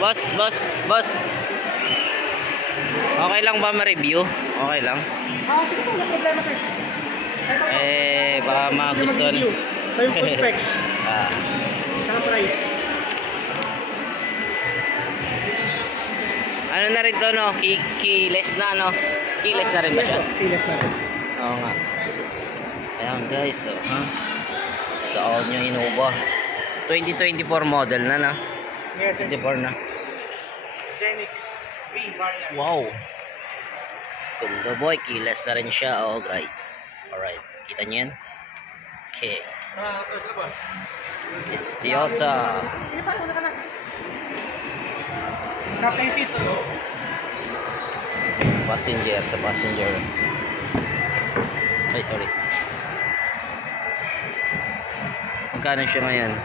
Boss. Okay lang ba ma-review? Okay lang. Sige po, wala problema sir. Baka magustuhan. Ito yung full specs. Tsaka price. Ano na rin to, no? Keyless na, no? Keyless na rin ba siya? Keyless na rin. Oo nga. Ayan guys, so, Daon yung Innova. 2024 model na, no? Yes, sir. 24 na. Zenix V variant. Wow. Ganda boy, keyless na rin siya. Oh guys. Alright, kita niyo yan? Okay. It's Toyota. Hindi pa, una ka na. Captain seat. Passenger, sa passenger. Ay, sorry. Magkano siya ngayon?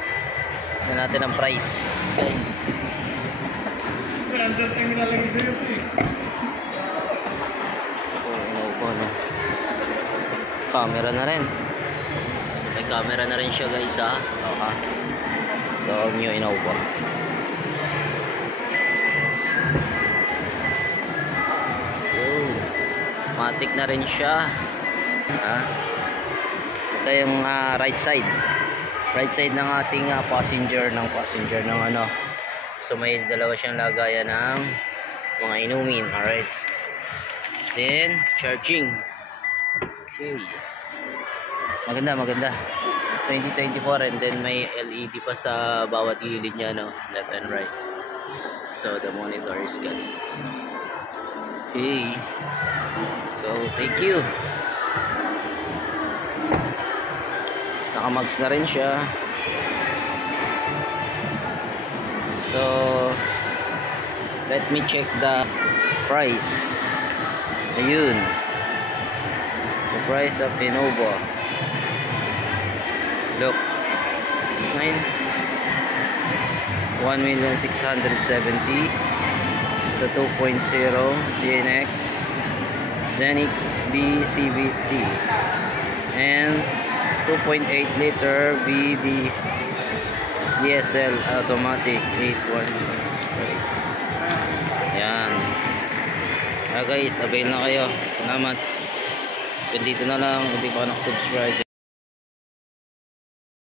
Tignan natin ang price, guys. Under time na lang sa'yo ito eh. No. Camera na rin. So, may camera na rin siya guys, ha. Okay. Dog nyo Innova. Matic na rin siya. Ito yung right side. Right side ng ating passenger ng ano. So may dalawa siyang lagayan ng mga inumin. Alright. Then charging. Okay. Maganda. 2024 and then may LED pa sa bawat gilid niya, no? Left and right. So the monitors, guys. Okay. So thank you. Naka-mags na rin siya. So let me check the price. Ayun. The price of Innova. Look. 1,670,000 sa 2.0 CNX Zenix B CVT and 2.8 liter VD DSL automatic 816 price. Yan. Guys, avail na kayo. Salamat. Dito na lang kung di pa nakasubscribe.